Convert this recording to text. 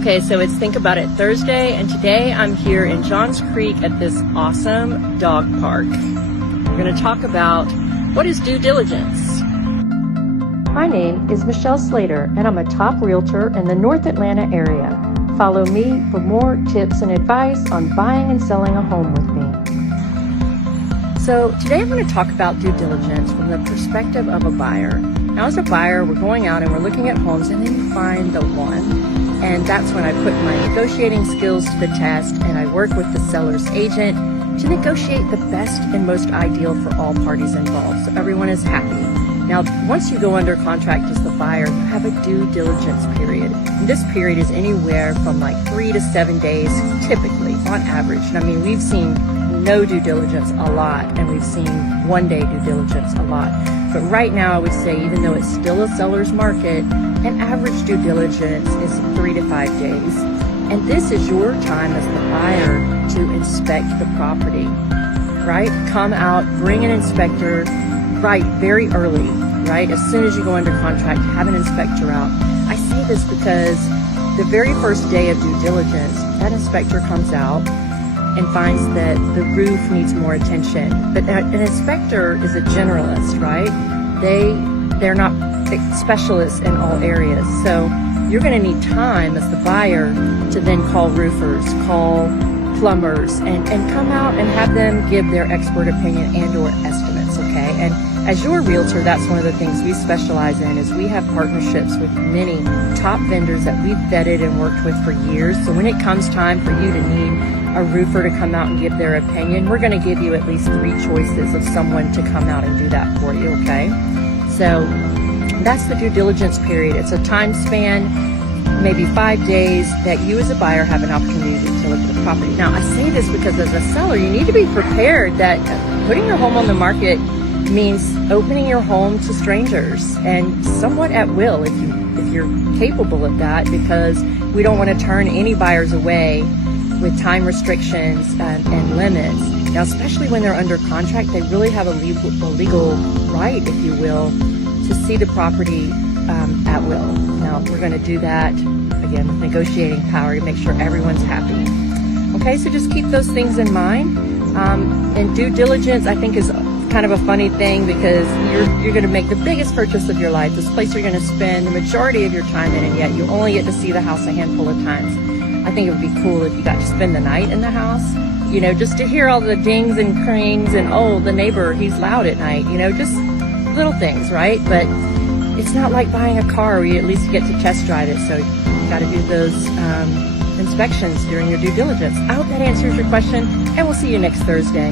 Okay, so it's Think About It Thursday, and today I'm here in Johns Creek at this awesome dog park. We're going to talk about what is due diligence. My name is Michelle Slater, and I'm a top realtor in the North Atlanta area. Follow me for more tips and advice on buying and selling a home with me. So today I'm going to talk about due diligence from the perspective of a buyer. Now, as a buyer, we're going out and we're looking at homes, and then you find the one. And that's when I put my negotiating skills to the test, and I work with the seller's agent to negotiate the best and most ideal for all parties involved, so everyone is happy. Now, once you go under contract as the buyer, you have a due diligence period. And this period is anywhere from like 3 to 7 days, typically, on average. And I mean, we've seen no due diligence a lot, and we've seen 1 day due diligence a lot. But right now, I would say, even though it's still a seller's market, an average due diligence is 3 to 5 days. And this is your time as the buyer to inspect the property, right? Come out, bring an inspector, right, very early, right? As soon as you go under contract, have an inspector out. I say this because the very first day of due diligence, that inspector comes out and finds that the roof needs more attention. But an inspector is a generalist, right? They're not specialists in all areas. So you're going to need time as the buyer to then call roofers, call plumbers, and come out and have them give their expert opinion and or estimates, okay? And as your realtor, that's one of the things we specialize in, is we have partnerships with many top vendors that we've vetted and worked with for years. So when it comes time for you to need a roofer to come out and give their opinion, we're going to give you at least 3 choices of someone to come out and do that for you, okay? So that's the due diligence period. It's a time span, maybe 5 days, that you as a buyer have an opportunity to look at the property. Now, I say this because as a seller, you need to be prepared that putting your home on the market means opening your home to strangers, and somewhat at will if you're capable of that, because we don't want to turn any buyers away with time restrictions and limits. Now, especially when they're under contract, they really have a legal right, if you will, to see the property at will. Now, we're going to do that, again, with negotiating power to make sure everyone's happy. Okay, so just keep those things in mind. And due diligence, I think, is kind of a funny thing, because you're going to make the biggest purchase of your life, this place you're going to spend the majority of your time in, and yet you only get to see the house a handful of times. I think it would be cool if you got to spend the night in the house, you know, just to hear all the dings and crings and, oh, the neighbor, he's loud at night, you know, just little things, right? But it's not like buying a car where you at least get to test drive it. So you got to do those inspections during your due diligence. I hope that answers your question, and we'll see you next Thursday.